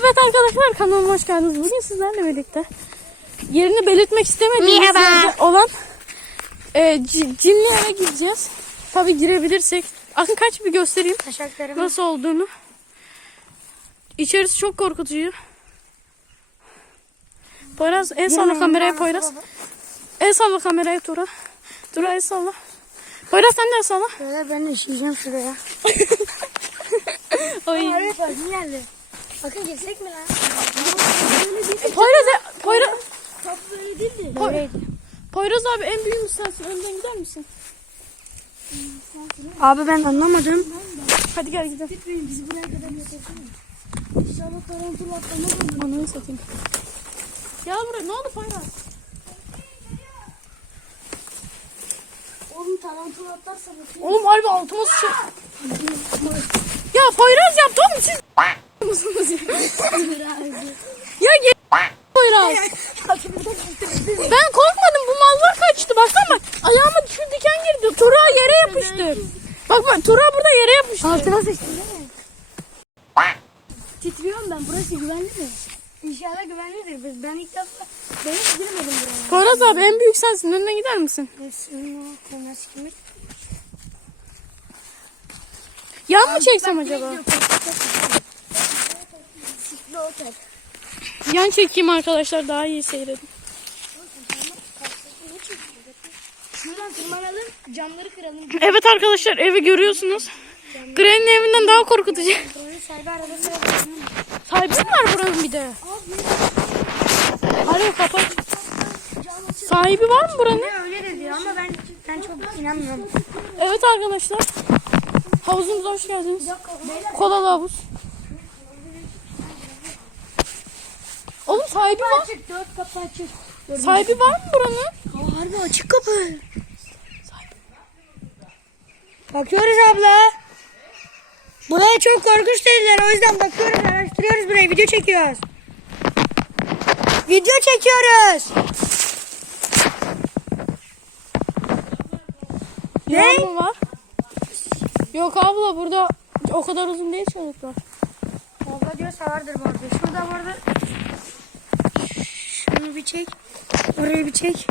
Evet arkadaşlar kanalıma hoş geldiniz. Bugün sizlerle birlikte yerini belirtmek istemediğimiz yerde olan e, ci- cimli eve gideceğiz. Tabi girebilirsek. Akın kaç bir göstereyim Taşaklarım. nasıl olduğunu. İçerisi çok korkutucu. Poyraz el salla kameraya Poyraz. El salla kameraya Tura. Tura el salla. Poyraz sen de el salla. Böyle ben işeyeceğim şuraya. Oy. Bak geldi. Bakın girsek mi lan? Poyraz, e- Poyraz, Top böyle değildi. Poy- Poyraz abi en büyüğümüz sensin. Önden gider misin? Abi ben anlamadım. Hadi gel gidelim. Bizi buraya kadar götürsene. İnşallah tarantula atlamaz ama. Ananı satayım. Gel buraya. Ne oldu Poyraz? Oğlum tarantula atlarsa bakayım. Oğlum harbi altıma sıçıyor. Ya Poyraz yaptı oğlum siz musunuz ya? ya gel Poyraz. ben korkmadım bu mallar kaçtı. Baksana bak ayağıma şu diken girdi. Tura yere yapıştı. Bak bak Tura burada yere yapıştı. Altına sıçtın değil mi? Titriyorum ben. Burası güvenli mi? İnşallah güvenlidir. Biz ben ilk defa ben hiç girmedim buraya. Poyraz abi en büyük sensin. Önüne gider misin? Yan mı çeksem acaba? Otel. Yan çekeyim arkadaşlar daha iyi seyredin. Şuradan tırmanalım. Camları kıralım. Evet arkadaşlar evi görüyorsunuz. Granny'nin evinden daha korkutucu. Buranın sahibi arabası var. Sahibi mi var buranın bir de? Hadi kapat. Sahibi var mı buranın? Öyle dedi ama ben ben çok inanmıyorum. Evet arkadaşlar. Havuzumuza hoş geldiniz. Kolalı havuz. Oğlum sahibi var. Açık dört kapı açık. Sahibi var mı buranın? Aa, harbi açık kapı. Bakıyoruz abla. Buraya çok korkunç dediler. O yüzden bakıyoruz, araştırıyoruz burayı. Video çekiyoruz. Video çekiyoruz. Ne? Mı var? Yok abla burada o kadar uzun değil çocuklar. Abla diyorsa vardır bu arada. Şurada bu arada. Şunu bir çek. Orayı bir çek.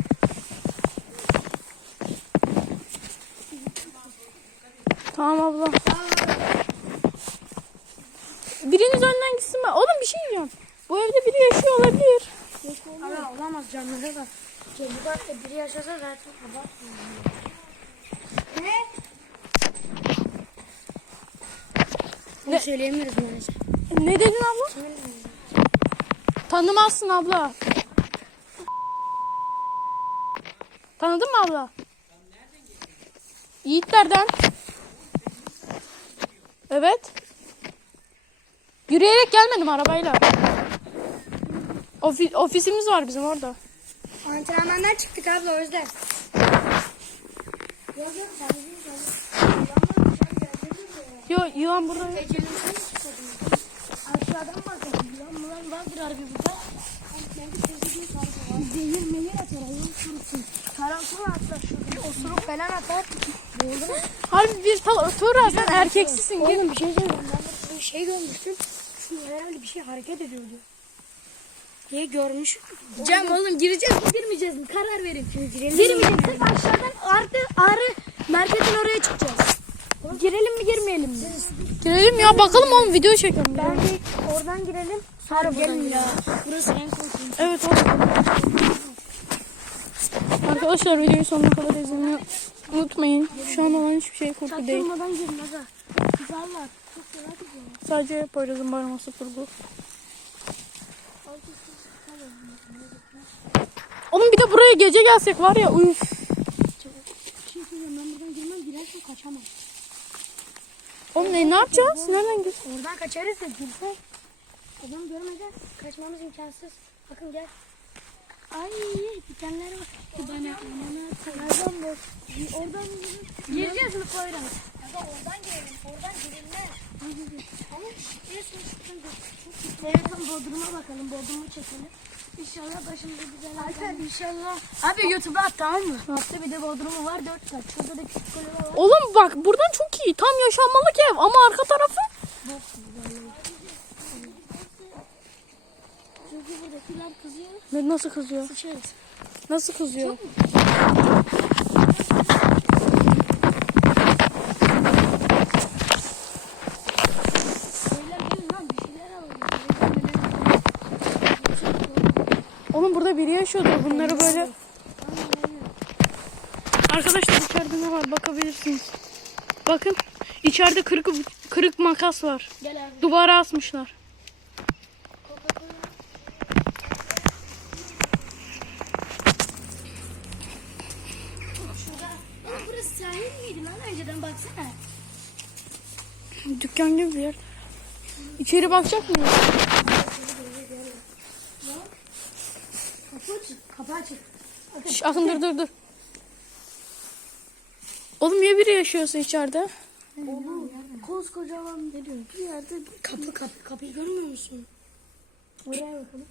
Tamam abla. Biriniz önden gitsin ben. Oğlum bir şey diyeceğim. Bu evde biri yaşıyor olabilir. Ama olamaz canlıda da. Başta biri yaşasa zaten abartmıyor. Ne? Ne? söyleyemiyoruz maalesef. Ne dedin abla? Tanımazsın abla. Tanıdın mı abla? Yiğitlerden. Evet. Yürüyerek gelmedim arabayla. Ofi- ofisimiz var bizim orada. Antrenmandan çıktık abla o yüzden. Yok yok sen Yo yılan burada. Aşağıdan bakalım. Yılan mılan vardır harbi burada. Zehir mehir atar. Ayağım kurusun. Tarantula atlar şuraya. Osuruk falan atar. Boğulur. Harbi bir tal Tuğra sen erkeksisin. Oğlum bir şey söyleyeyim. Ben bir şey görmüştüm. Şu herhalde bir şey hareket ediyordu. Niye görmüş? Cem oğlum gireceğiz mi girmeyeceğiz mi? Karar verin. Girmeyeceksek aşağıdan artı ağrı merkezin oraya çıkacağız. Girelim mi girmeyelim mi? Girelim ya bakalım oğlum video çekelim. Bence oradan girelim. Sonra gelin ya. Burası en korkunç. Evet oğlum. Arkadaşlar videoyu sonuna kadar izlemeyi unutmayın. Şu an olan hiçbir şey kurgu değil. Çaktırmadan girin aga. Güzeller. Çok merak ediyorum. Sadece Poyraz'ın bağırması kurgu. Oğlum bir de buraya gece gelsek var ya uyuf. Bir şey söyleyeyim ben buradan girmem girersem kaçamam. Oğlum ne, ne yapacağız? Nereden gideceğiz? Oradan kaçarız da girsek. Adam görmeden kaçmamız imkansız. Bakın gel. Ay dikenler var. Bana bana nereden bu? Oradan Gireceğiz mi Poyraz? Ya oradan girelim. Oradan girilmez. Ama neyse sıkıntı. Tam Bodrum'a bakalım. Bodrum'u çekelim. İnşallah başımıza güzel Alper inşallah. Abi YouTube'a at tamam mı? Hatta bir de Bodrum'u var 4 kat. Şurada da küçük kulübe var. Oğlum bak buradan çok iyi. Tam yaşanmalık ev ama arka tarafı. Buradakiler kızıyor. Ne, nasıl kızıyor? Sıçarız. Nasıl kızıyor? Oğlum burada biri yaşıyordur. Bunları böyle... Arkadaşlar içeride ne var bakabilirsiniz. Bakın içeride kırık, kırık makas var. Duvara asmışlar. Şurada. Ama burası sahil miydi lan önceden baksana. Dükkan gibi bir yer. İçeri bakacak mıyız? Şş, Akın dur dur dur. Oğlum niye biri yaşıyorsa içeride? Oğlum koskocaman ne diyorum bir yerde kapı kapı kapıyı görmüyor musun? Oraya bakalım.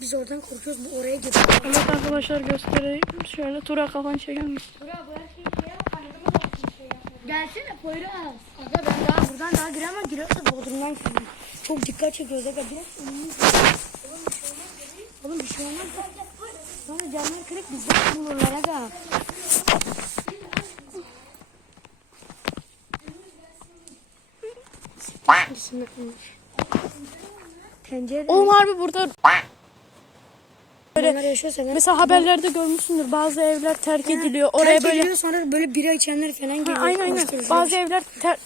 Biz oradan korkuyoruz bu oraya gidiyor. Evet arkadaşlar göstereyim. Şöyle tura kafanı çeker misin? Bura bu her şeyi şey yap. Anneme bak bir şey yap. Gelsene Poyraz. Aga ben daha buradan daha giremem giriyorsa Bodrum'dan gireyim. Çok dikkat çekiyoruz aga direkt önümüz. Oğlum bir şey olmaz. Sonra camlar kırık bizden bulurlar aga. Tencere. Oğlum harbi burada Böyle mesela haberlerde görmüşsündür bazı evler terk ediliyor. Oraya Terk böyle ediliyor, sonra böyle bira içenler falan Ha, geliyor. aynen aynen. uyuşturucu. Bazı evler ter...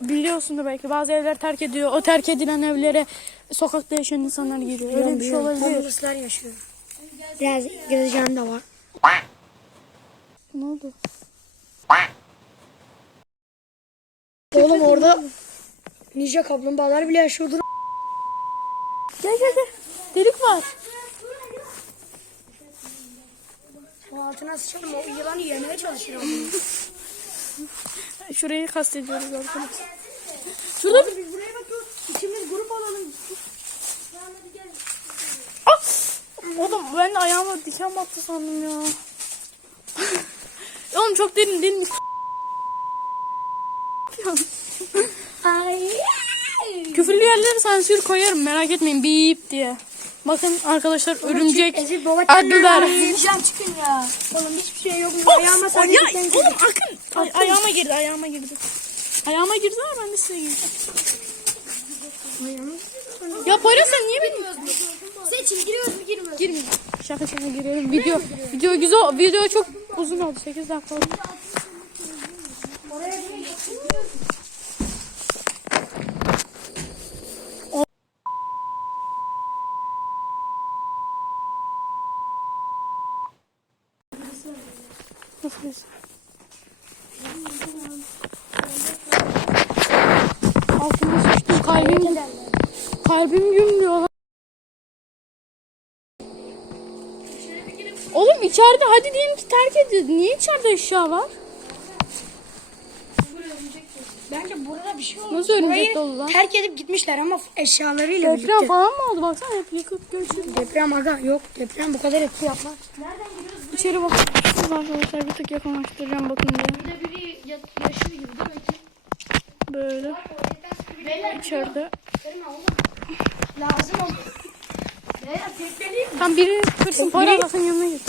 Biliyorsundur belki bazı evler terk ediyor. O terk edilen evlere sokakta yaşayan insanlar giriyor. Öyle bir şey olabilir. Homeless'lar yaşıyor. Biraz gezeceğim de var. Ne oldu? Oğlum orada ninja kaplumbağalar bile yaşıyordur. Gel gel gel. Delik var. O altına sıçalım o yılanı yemeye çalışıyor. Şurayı kastediyoruz arkadaşlar. Şurada bir... Biz buraya bakıyoruz. İkimiz grup olalım. Ah! Oğlum ben de ayağıma diken battı sandım ya. Oğlum çok derin derin. Ay. Küfürlü yerlere sansür koyarım merak etmeyin bip diye. Bakın arkadaşlar örümcek adlılar. Yiyeceğim çıkın ya. Oğlum hiçbir şey yok. Of! Ayağıma sadece ya, oğlum akın. Ay, ayağıma girdi ayağıma girdi. Ayağıma girdi ama ben de size girdim. Ya Poyraz sen niye beni Seçin giriyoruz mu girmiyoruz mu? girmiyor? Şaka şaka girelim. Video video güzel video çok uzun oldu 8 dakika oldu. Oraya değil. Nasıl Altıma sıçtım kalbim kalbim gümlüyor lan. Oğlum içeride hadi diyelim ki terk edildi. Niye içeride eşya var? Bence burada bir şey oldu. Nasıl örümcek dolu lan? Terk edip gitmişler ama eşyalarıyla Deprem birlikte. falan mı oldu? Baksana hep yıkıp göçürdü. Deprem aga yok. Deprem bu kadar etki yapmaz. İçeri bakıyorsunuz arkadaşlar bir tık yakınlaştıracağım bakın diye. Burada biri yaşıyor gibi değil mi? Böyle içeride. Lazım olur. Tam biri kırsın para bakın yanına git.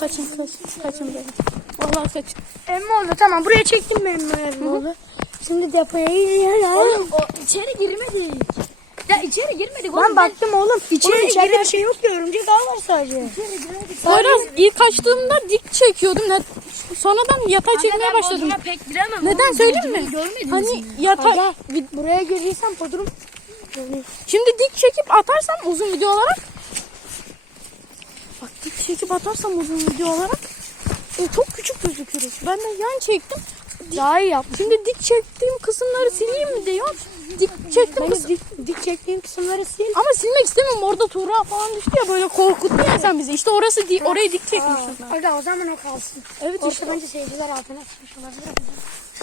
Kaçın kaçın kaçın böyle. Vallahi kaçın. Emmi oldu tamam buraya çektim mi emmi emmi oldu. Şimdi depoya gidiyorlar. Oğlum o içeri girmedik. Ya içeri girmedik oğlum. Ben baktım oğlum. İçeri Oğlum, içeride girer- bir şey yok ki örümcek ağ var sadece. Poyraz ilk açtığımda dik çekiyordum. Ne, sonradan yatay çekmeye başladım. Pek giremem. Neden oğlum, söyleyeyim mi? Görmediniz Hani yatay... Buraya girdiysen podrum. Şimdi dik çekip atarsam uzun video olarak Bak dik çekip atarsam uzun video olarak e, çok küçük gözükürüz. Ben de yan çektim. Daha iyi yapmış. Şimdi dik çektiğim kısımları sileyim mi diyor. Dik çektim kısım. dik, dik çektiğim kısımları sil. Ama silmek istemiyorum. Orada Tuğra falan düştü ya böyle korkuttu ya sen bizi. İşte orası di orayı dik çekmişim. Aga o zaman o kalsın. Evet Orada işte. bence seyirciler altına sıkmış olabilir.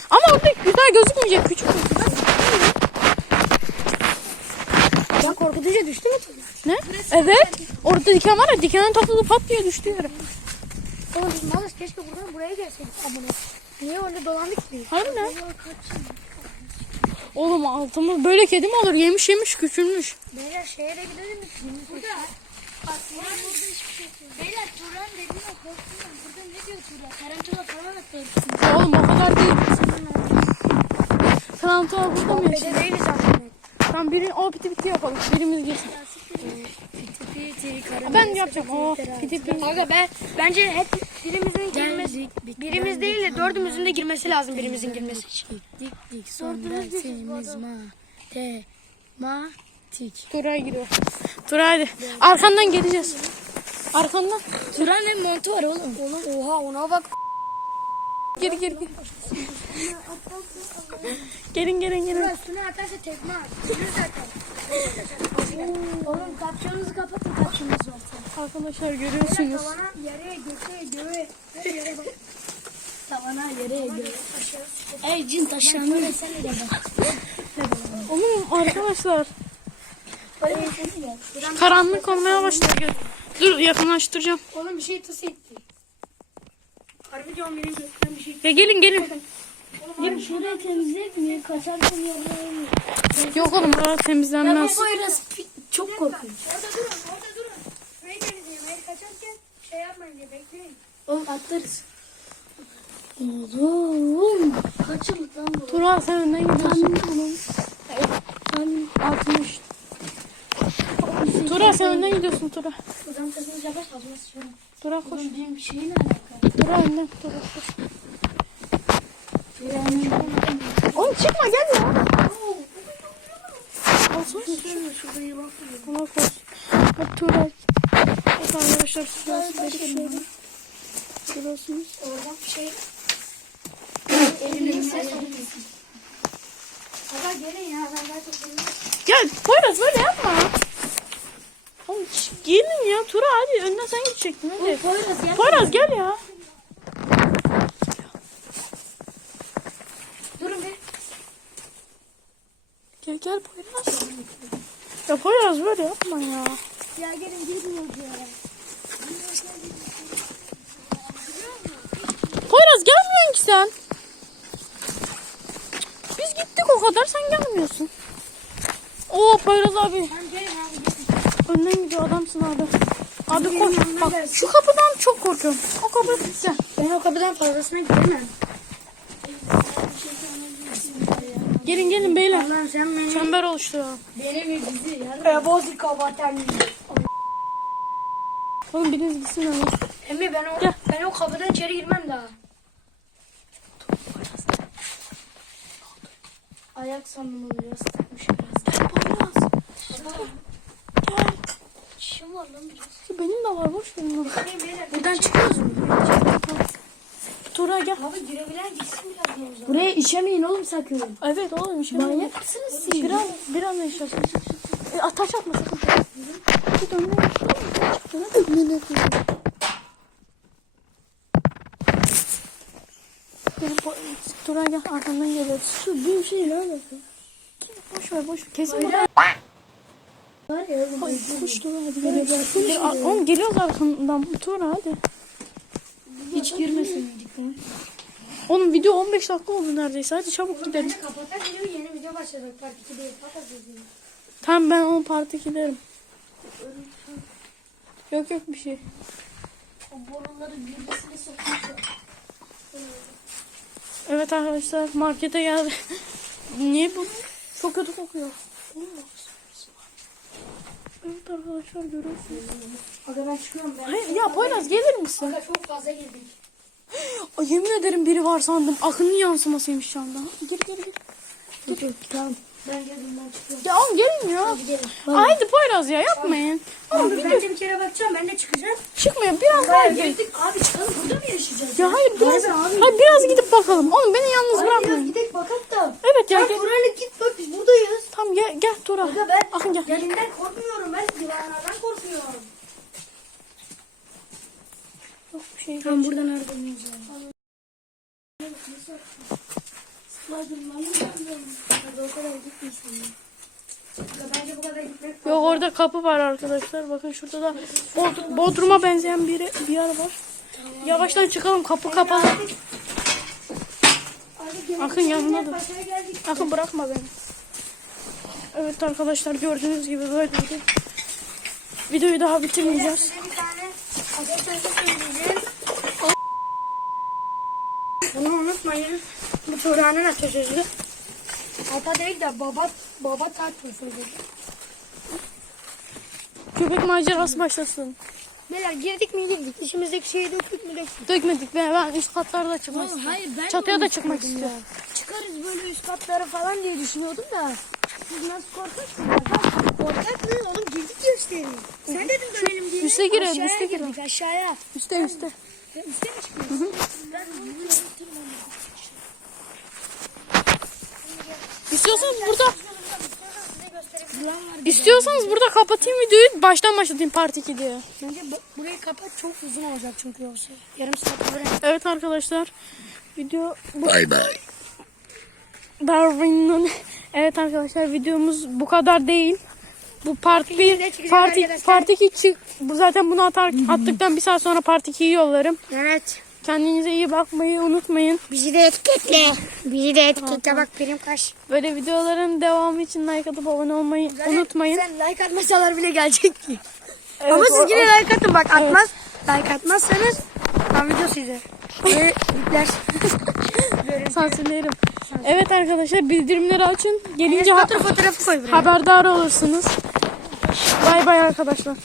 Ama orada güzel gözükmeyecek küçük. Ya korkutucu düştü mü? Ne? Evet. Orada diken var ya dikenin takılı pat diye düştü yere. Oğlum biz malız keşke buradan buraya gelseydik amına. Niye öyle dolandık ki? Harbi ne? Oğlum altımız böyle kedi mi olur? Yemiş yemiş küçülmüş. Beyler şehre gidelim mi? Burada. Aslında burada hiçbir şey yok. Beyler Turan dediğine korktum ben. Burada ne diyor Turan? Tarantula falan atıyor. Ya oğlum o kadar değil. Tarantula burada mı yaşıyor? Bede değiliz zaten. Tamam biri o piti piti yapalım. Birimiz girsin. Ben yapacağım. O piti piti. Aga ben bence hep birimizin girmesi birimiz değil de dördümüzün de girmesi lazım birimizin girmesi için. Dik dik ma te ma tik. Turay giriyor. Turay hadi. Arkandan geleceğiz. Arkandan. Turan'ın montu var oğlum. Oha ona bak. Gir gir gir. Gelin gelin gelin. Üstüne atarsa tekme at. Yürü zaten. Oğlum kapçanızı kapatın kapçanız varsa. Arkadaşlar görüyorsunuz. Tavana yere göğe göğe yere bak. Tavana yere göre. Ey cin taşlarını Oğlum arkadaşlar. Karanlık olmaya başladı. Dur yakınlaştıracağım. Oğlum bir şey tıs etti. Harbi diyorum benim gökten bir şey. Ya gelin gelin. Şurayı temizleyip mi? Kaçarken yarayayım. Yok oğlum buralar temizlenmez. Poyraz çok korkunç. Orada durun orada durun. Burayı temizleyin. Hayır kaçarken şey yapmayın diye bekleyin. Oğlum atlarız. Oğlum kaç yıllık lan bu? Turay sen önden gidiyorsun. Tam 60. Turay sen önden gidiyorsun Turay. Buradan kızınız yavaş fazla sıçıyorum. Turay koş. Oğlum benim şeyin alaka. Turay koş. Yani Oğlum çıkma gel ya. Ona koş. Hadi Turay. Bak arkadaşlar böyle şöyle. Görüyorsunuz. Oradan bir şey. Elini ses Aga gelin ya ben daha çok. Gel Poyraz böyle yapma. Oğlum gelin ya Tura hadi önden sen gidecektin hadi. Poyraz gel. Poyraz gel ya. Gel Poyraz. Ya Poyraz böyle yapma ya. Ya gelin girmiyoruz ya. Poyraz gelmiyorsun ki sen. Biz gittik o kadar sen gelmiyorsun. Oo Poyraz abi. Önden gidiyor adamsın abi. Abi koş. Bak şu kapıdan çok korkuyorum. O kapı gel. Ben o kapıdan fazlasına gidemem. Gelin gelin beyler. Allah'ım sen beni. Çember oluşturalım. Beni bir dizi ya. E, bozuk kabaten. Oğlum biriniz gitsin ama. Emre ben o, Gel. ben o kapıdan içeri girmem daha. Ayak sandım onu biraz takmış biraz. Gel Poyraz. Gel. Çişim var lan biraz. Benim de var boş verin onu. Buradan çıkıyoruz mu? Tura gel. Abi girebilen gitsin biraz ya o zaman. Buraya işemeyin oğlum sakın. Evet oğlum bir şey Manyak mısınız siz? Biraz biraz da yaşasın. E, a, taş atma sakın. Git önüne. Önüne Gel, bo- Tura gel arkandan geliyoruz. Şu bir şey ne alaka? Boş ver boş ver. Kesin burada. Var ya oğlum. Koş hadi geliyoruz. Gel, a- Oğlum geliyoruz arkandan. Tura hadi. Hiç girmesin lan. Oğlum video 15 dakika oldu neredeyse. Hadi çabuk gidelim. Bence kapatak video yeni video başlayacak. Part 2 değil. Kapat videoyu. Tamam ben onu parti giderim. Yok yok bir şey. O boruları birbirine sokmuş. Evet arkadaşlar markete geldi. Niye bu? Çok kötü kokuyor. Evet arkadaşlar görüyorsunuz. Aga ben çıkıyorum ben. Hayır, ya Poyraz gelir misin? Aga çok fazla girdik. Ay, yemin ederim biri var sandım. Akının yansımasıymış şu anda. Gir gir gir. Dur dur tamam. Ben geldim ben çıkıyorum. Ya oğlum gelin ya. Ay, Haydi Poyraz ya yapmayın. Oğlum Abi video ben de bir kere bakacağım. Ben de çıkacağım. çıkmıyor. Biraz daha Hayır girdik. Abi çıkalım. Burada mı yaşayacağız? Ya hayır biraz, abi. hayır biraz gidip bakalım. Oğlum beni yalnız biraz bırakmayın. gidelim bakalım da. Evet ya Ya gel. Kur'an'ı git bak biz buradayız. Tamam gel gel Tura. Aga ben Akın gel. gelinden korkmuyorum. Ben divanlardan korkuyorum. Yok bir şey. Tam buradan nereden yiyeceğim? Aga o kadar gitmesin. Aga bence bu kadar gitmek Yok orada kapı var arkadaşlar. Bakın şurada da bod- Bodrum'a benzeyen bir, bir yer var. Yavaştan çıkalım kapı kapalı. Akın. Başına geldik. Akın bırakma beni. Evet arkadaşlar gördüğünüz gibi böyleydi. Videoyu daha bitirmeyeceğiz. Bunu unutmayın. Bu Turan'ın atasözü. Ata değil de baba baba tartmasın dedi. Köpek macerası başlasın. Beyler girdik mi girdik. İçimizdeki şeyi döktük mü döktük. Dökmedik ben, ben üst katlarda çıkmak istiyorum. hayır ben Çatıya da çıkmak istiyorum. Çıkarız böyle üst katları falan diye düşünüyordum da. Siz nasıl korkaksınız? Korkak mı? Oğlum girdik ya işte. Sen dedin dönelim diye. Üste girelim, Aşağıya üste girelim. girdik, Aşağıya. Üste üste. Ya üste mi çıkıyorsun? Ben bunu İstiyorsanız burada istiyorsanız burada kapatayım videoyu baştan başlatayım part 2 diye. Bence bu- burayı kapat çok uzun olacak çünkü yoksa. Yarım saat böyle. Evet arkadaşlar video bu Bye bye. Darwin'in Evet arkadaşlar videomuz bu kadar değil. Bu part 1 çıkacak part, part 2 çık. Bu zaten bunu atar, attıktan bir saat sonra part 2'yi yollarım. Evet. Kendinize iyi bakmayı unutmayın. Bizi de etiketle. Bizi de etiketle bak benim kaş. Böyle videoların devamı için like atıp abone olmayı unutmayın. Sen like atmasalar bile gelecek ki. Evet, Ama siz yine like atın bak atmaz. Like atmazsanız ben video size. Ve yükler. sansürlerim. Evet arkadaşlar bildirimleri açın. Gelince ha- Fotoğrafı koy buraya. haberdar olursunuz. Bay bay arkadaşlar.